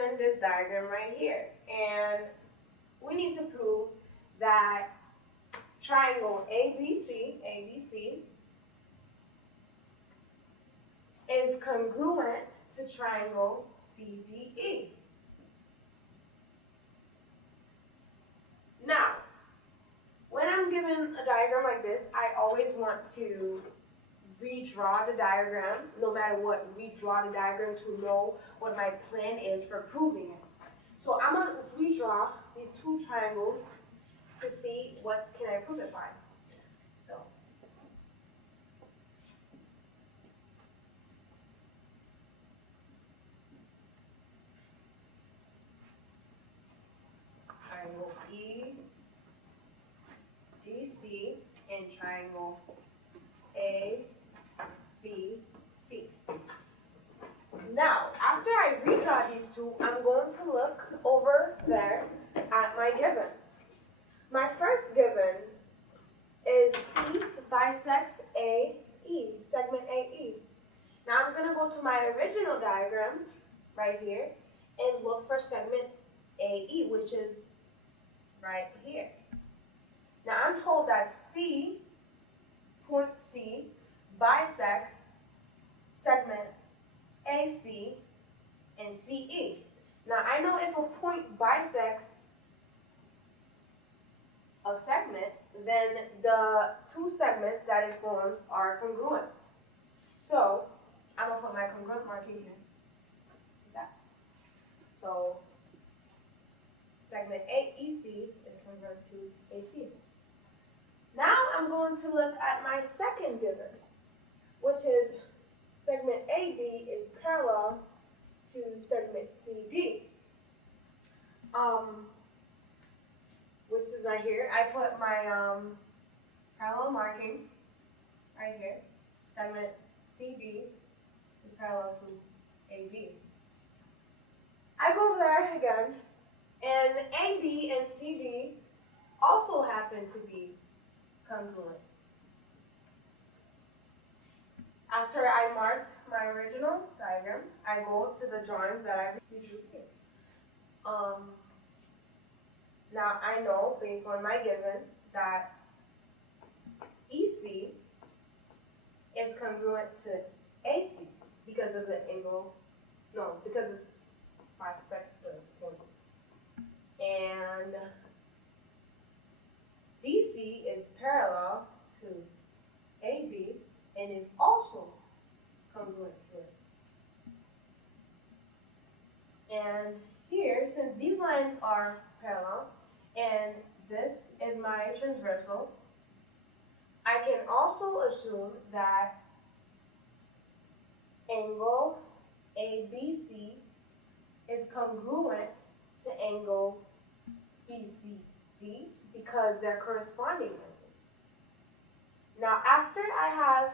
given this diagram right here, and we need to prove that triangle ABC is congruent to triangle CDE. Now, when I'm given a diagram like this, I always want to redraw the diagram, no matter what, redraw the diagram to know what my plan is for proving it. So I'm going to redraw these two triangles to see what can I prove it by. So triangle EDC and triangle ABC. Now, after I redraw these two, I'm going to look over there at my given. My first given is C bisects AE, segment AE. Now I'm going to go to my original diagram right here and look for segment AE, which is right here. Now I'm told that point C bisects segment AC and CE. Now I know if a point bisects a segment, then the two segments that it forms are congruent. So I'm going to put my congruent marking here. That. So segment AEC is congruent to AC. Now I'm going to look at my second given, which is segment AB is parallel to segment CD. Which is right here. I put my parallel marking right here. Segment CD is parallel to AB. I go there again, and AB and CD also happen to be congruent. After I marked my original diagram, I go to the drawings that I drew here. Now I know, based on my given, that EC is congruent to AC because of the angle, because it's bisect the point. And DC is parallel to AB and is also congruent to it. And here, since these lines are parallel, and this is my transversal, I can also assume that angle ABC is congruent to angle BCD because they're corresponding angles. Now, after I have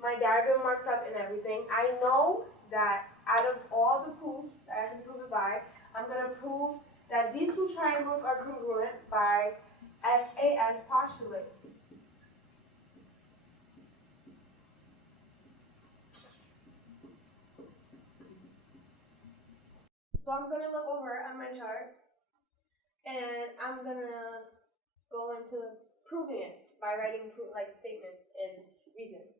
my diagram marked up and everything, I know that out of all the proofs that I can prove it by, I'm going to prove that these two triangles are congruent by SAS postulate. So I'm going to look over on my chart, and I'm going to go into proving it by writing statements and reasons.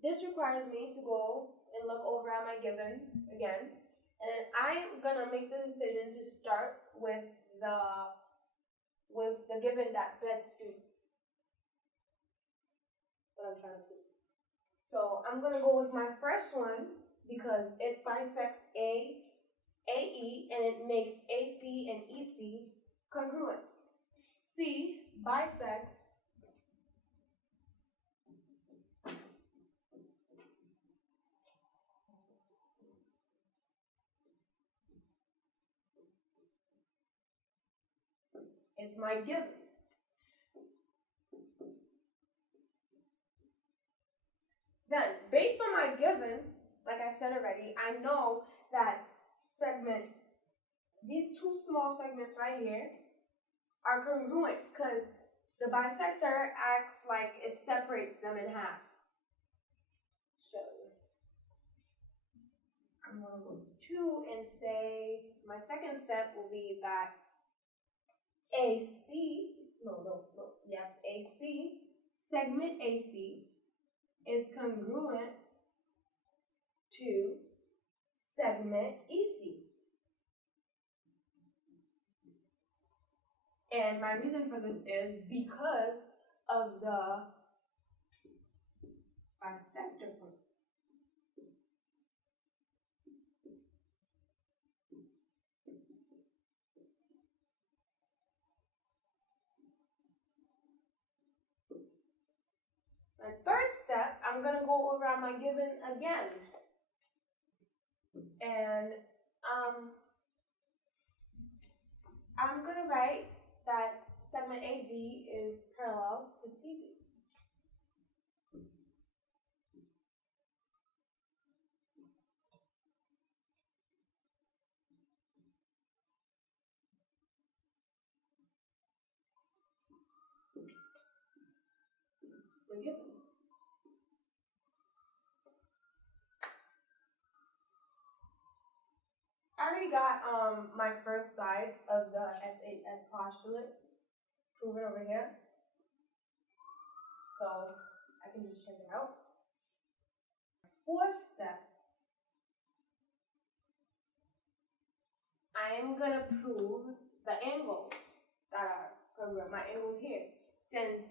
This requires me to go and look over at my givens again, and I'm going to make the decision to start with the given that best suits what I'm trying to prove. So I'm going to go with my first one because it bisects AE and it makes AC and EC congruent. C bisects it's my given. Then, based on my given, like I said already, I know that these two small segments right here are congruent because the bisector acts like it separates them in half. So, I'm going to go 2 and say, my second step will be that segment AC is congruent to segment EC. And my reason for this is because of the bisector point. My third step, I'm going to go over on my given again. And I'm going to write that segment AB is parallel to CD. We're given. I already got my first side of the SAS postulate proven over here. So I can just check it out. Fourth step, I am going to prove the angles that are congruent, my angles here. Since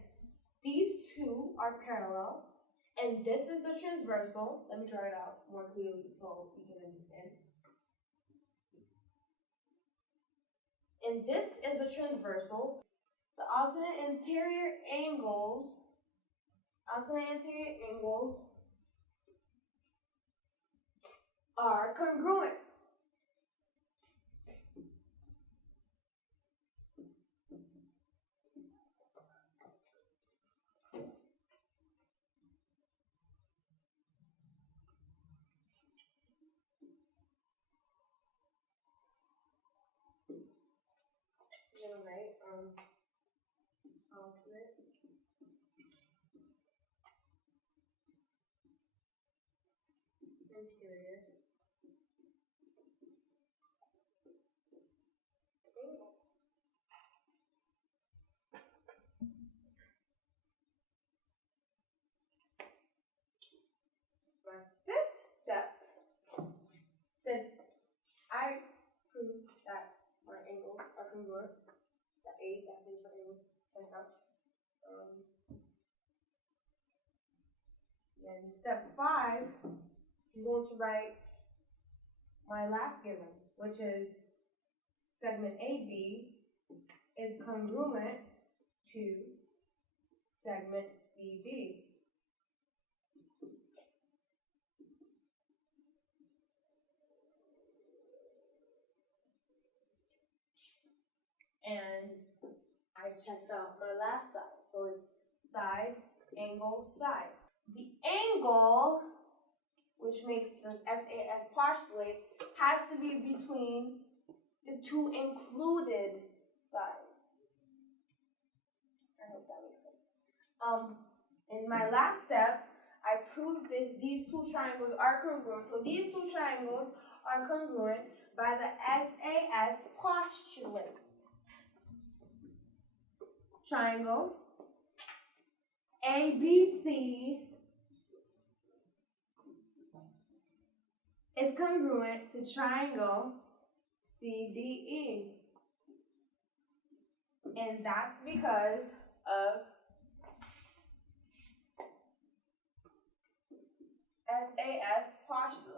these two are parallel, and this is the transversal, let me draw it out more clearly so you can understand. And this is the transversal. The alternate anterior angles are congruent. I'm gonna write alternate anterior angle. My fifth step, since I proved that my angles are congruent, that A, that stands for angle, check out. Then step 5, I'm going to write my last given, which is segment AB is congruent to segment CD. And I checked out my last side. So it's side, angle, side. The angle, which makes the SAS postulate, has to be between the two included sides. I hope that makes sense. In my last step, I proved that these two triangles are congruent. So these two triangles are congruent by the SAS postulate. Triangle ABC is congruent to triangle CDE. And that's because of SAS postulate.